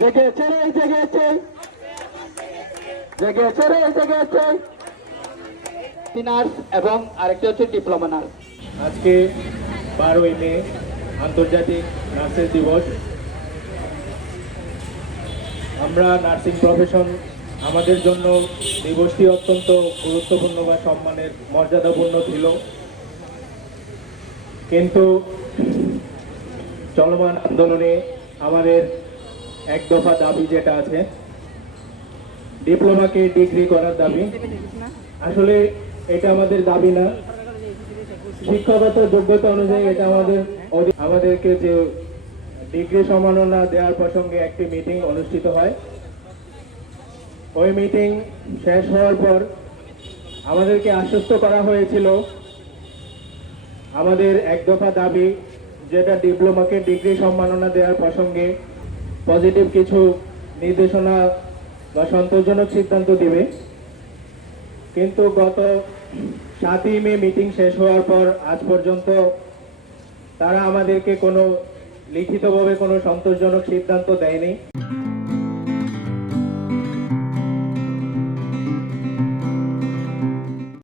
জেগেছে রে, জেগেছে। জেগেছে রে, জেগেছে। নার্স এবং হচ্ছে ডিপ্লোমা নার্স। আজকে বারোই মে, আন্তর্জাতিক দিবস। আমরা নার্সিং প্রফেশন আমাদের জন্য দিবসটি অত্যন্ত গুরুত্বপূর্ণ বা সম্মানের মর্যাদাপূর্ণ ছিল। কিন্তু চলমান আন্দোলনে আমাদের এক দফা দাবি যেটা আছে, ডিপ্লোমাকে ডিগ্রি করার দাবি। আসলে এটা আমাদের দাবি না। শিক্ষাগত যোগ্যতা অনুযায়ী এটা আমাদের আমাদেরকে যে ডিগ্রি সম্মাননা দেওয়ার প্রসঙ্গে একটি মিটিং অনুষ্ঠিত হয়। ওই মিটিং শেষ হওয়ার পর আমাদেরকে আশ্বস্ত করা হয়েছিল, আমাদের এক দফা দাবি যেটা ডিপ্লোমাকে ডিগ্রি সম্মাননা দেওয়ার প্রসঙ্গে পজিটিভ কিছু নির্দেশনা বা সন্তোষজনক সিদ্ধান্ত দিবে। কিন্তু গত সাতই মে মিটিং শেষ হওয়ার পর আজ পর্যন্ত তারা আমাদেরকে কোনো লিখিতভাবে কোনো সন্তোষজনক সিদ্ধান্ত দেয়নি।